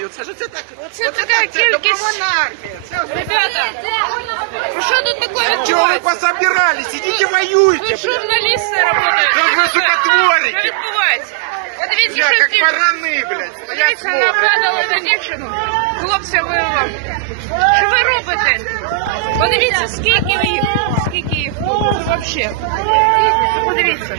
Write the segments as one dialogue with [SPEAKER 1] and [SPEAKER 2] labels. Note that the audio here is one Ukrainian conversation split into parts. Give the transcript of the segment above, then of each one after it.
[SPEAKER 1] Це ж це так.
[SPEAKER 2] Це така кількість. Ребята, що тут таке
[SPEAKER 1] Чего вы
[SPEAKER 2] відбувається?
[SPEAKER 1] пособирались? Идите воюйте,
[SPEAKER 2] Тут журналісти працюють.
[SPEAKER 1] Как вы, сука,
[SPEAKER 2] Що
[SPEAKER 1] творите?
[SPEAKER 2] відбувається? Подивіться,
[SPEAKER 1] Я
[SPEAKER 2] що
[SPEAKER 1] как
[SPEAKER 2] ті...
[SPEAKER 1] бараны, блядь, стоять
[SPEAKER 2] Подивіться,
[SPEAKER 1] смотрят.
[SPEAKER 2] нападали на дівчину. Хлопця вивели. Що ви робите? Подивіться, скільки ви їх, скільки їх тут вообще. Подивіться.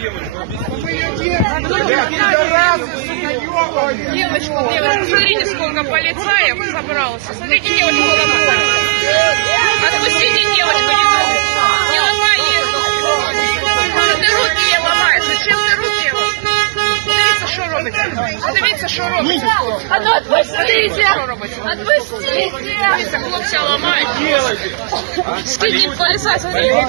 [SPEAKER 2] Девочка, смотрите, сколько полицаев собралось. Смотрите, девочку ломают. Отпустите девочку, не ломай ей руки. Ты руки ей ломаешь, зачем ты руки? Подивіться, що робиться. Подивіться, що робиться. А ну отпустите! Що робиться? Отпустите! Подивіться, хлопця ламають. Скільки поліцай, смотрите.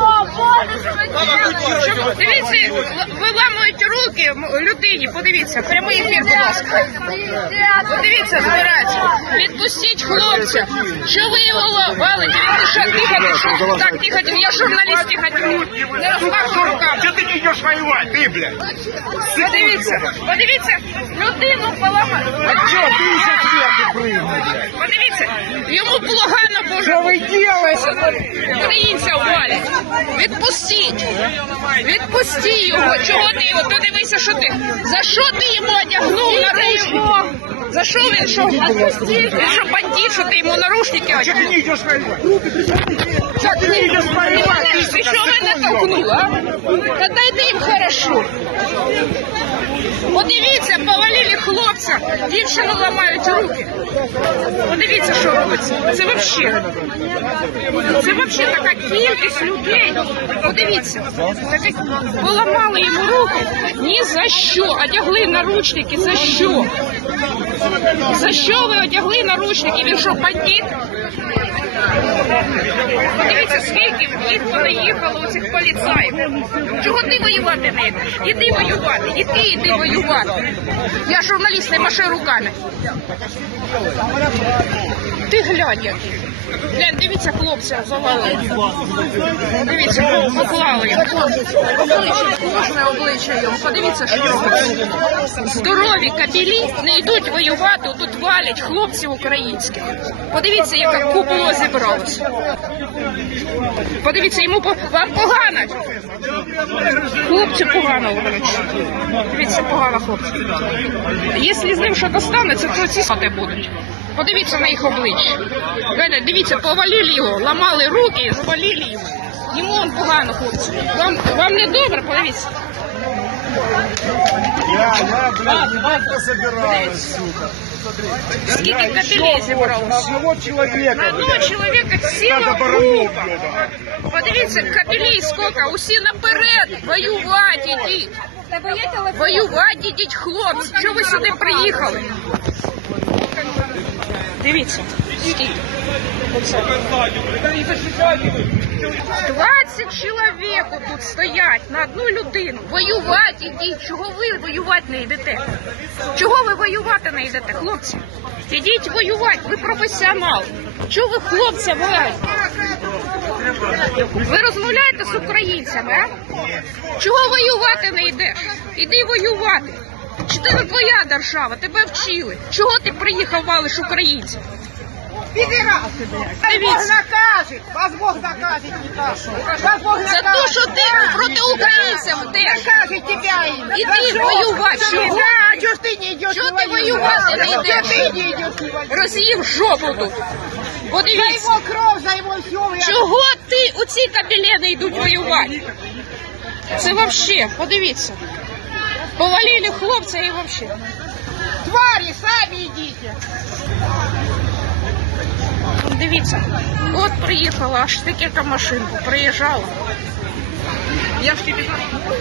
[SPEAKER 2] Дивіться, виламують руки людині, подивіться, прямий ефір, будь ласка. Подивіться, збираються. Відпустіть хлопця. Що ви його валите? Він що, тихати, що? Так, тихати, я журналіст, тихати. Не розмахуй руками.
[SPEAKER 1] Что ты не идешь воевать, ты, блядь?
[SPEAKER 2] Подивіться, людину поламали.
[SPEAKER 1] А что, ты еще сверху прыгнул, блядь?
[SPEAKER 2] Подивіться, йому погано, боже.
[SPEAKER 1] Что вы делаете?
[SPEAKER 2] Українця валять. Відпустіть. Відпусти його. Чого ти його? Ти дивися, що ти. За що ти йому одягнув наручники? За що він що? Він що бандит, що ти йому наручники
[SPEAKER 1] Что ты
[SPEAKER 2] одягнув?
[SPEAKER 1] не идешь воевать? Что ты не идешь воевать?
[SPEAKER 2] Ти що мене толкнув, а? Та дайте їм хорошо. Подивіться, повалили хлопця, дівчину ламають руки. Подивіться, що робиться. Це вообще така кількість людей. Подивіться, поламали йому руки. Ні за що. Одягли наручники, за що? За що ви одягли наручники? Він що, бандит? Подивіться, скільки їх понаїхало у цих поліцаїв. Чого ти воювати не йдеш? Іди воювати, іди воювати. Я журналіст, не маши руками. Ти глянь, який. Глянь, дивіться, хлопця завалили. Дивіться, поклали його. Обличчя, кожне обличчя його. Подивіться, що робиться. Здорові кабілі не йдуть воювати, тут валять хлопців українських. Подивіться, яка купа зібралась. Подивіться, вам погано. Хлопці погано, обличчя. Дивіться, погано хлопці. Якщо з ним щось станеться, то ці спати будуть. Подивіться на їх обличчя. Дивіться, повалили його, ламали руки, завалили його. Йому он погано, хлопці. Вам не добре, подивіться.
[SPEAKER 1] Я, блядь, не собираюсь, сука.
[SPEAKER 2] Скільки капелей зібралось.
[SPEAKER 1] На одного человека.
[SPEAKER 2] На одного чоловіка ціла група. Подивіться, капелей скільки, усі наперед. Воювати йдіть. Воювати йдіть, хлопці. Чого ви сюди приїхали? Дивіться, скільки. 20 чоловік тут стоять на одну людину. Воювати йдіть. Чого ви воювати не йдете? Чого ви воювати не йдете, хлопці? Ідіть воювати, ви професіонал. Чого ви хлопця воюєте? Ви розмовляєте з українцями, а? Чого воювати не йдеш? Іди воювати. Чи це не твоя держава? Тебе вчили. Чого ти приїхав, валиш українців?
[SPEAKER 3] Підіраси, блядь. Вас Бог накаже. Вас Бог накаже, Вас Бог накаже.
[SPEAKER 2] За те, що ти проти українців йдеш.
[SPEAKER 3] Накаже тебя им.
[SPEAKER 2] Іди воювати. Чого?
[SPEAKER 3] Чого ж ти не йдеш?
[SPEAKER 2] Чого ти воювати не йдеш?
[SPEAKER 3] Чого ти не йдеш?
[SPEAKER 2] Роз'їв жопу тут.
[SPEAKER 3] За
[SPEAKER 2] Подивіться.
[SPEAKER 3] його кров, за його все.
[SPEAKER 2] Чого ти у ці кабелі не йдуть воювати? Це вообще, подивіться. Повалили хлопця і вообще.
[SPEAKER 3] Тварі, самі йдіть.
[SPEAKER 2] Дивіться, от приїхала, аж таке машинку, приїжджала. Я ж тобі...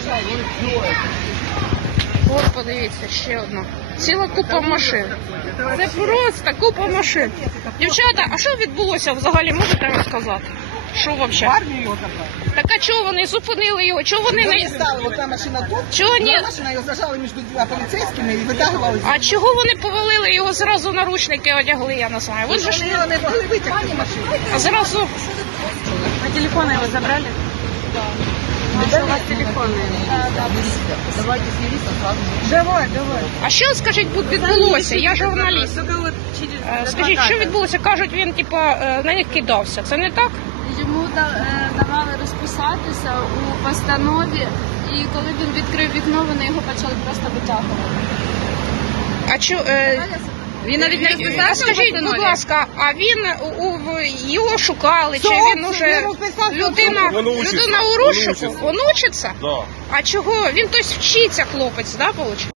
[SPEAKER 2] От подивіться, ще одна. Ціла купа машин. Це просто купа машин. Дівчата, а що відбулося взагалі, можете розказати? Що взагалі?
[SPEAKER 3] Армію його забрали.
[SPEAKER 2] Так а чого вони зупинили його? Чого вони
[SPEAKER 3] Вони
[SPEAKER 2] не...
[SPEAKER 3] стали, от та машина тут.
[SPEAKER 2] Чого ні?
[SPEAKER 3] Одна машина його зажали між двома поліцейськими і витягували.
[SPEAKER 2] А чого вони повалили його зразу наручники одягли, я не знаю. Ви ж
[SPEAKER 3] Вони його не могли витягти з машини.
[SPEAKER 2] а зразу...
[SPEAKER 4] А телефоны его забрали?
[SPEAKER 3] Давай.
[SPEAKER 2] А що, скажіть, відбулося? Я журналіст. Скажіть, що відбулося? Кажуть, він на них кидався. Це не так?
[SPEAKER 4] Йому давали розписатися у постанові, і коли він відкрив вікно, вони його почали просто витягувати.
[SPEAKER 2] А що,
[SPEAKER 4] Він навіть не розписався.
[SPEAKER 2] скажіть, будь ласка, а він його шукали, чи він уже людина у розшуку? Він учиться?
[SPEAKER 5] Да.
[SPEAKER 2] А чого? Він тобто вчиться, хлопець, да, виходить?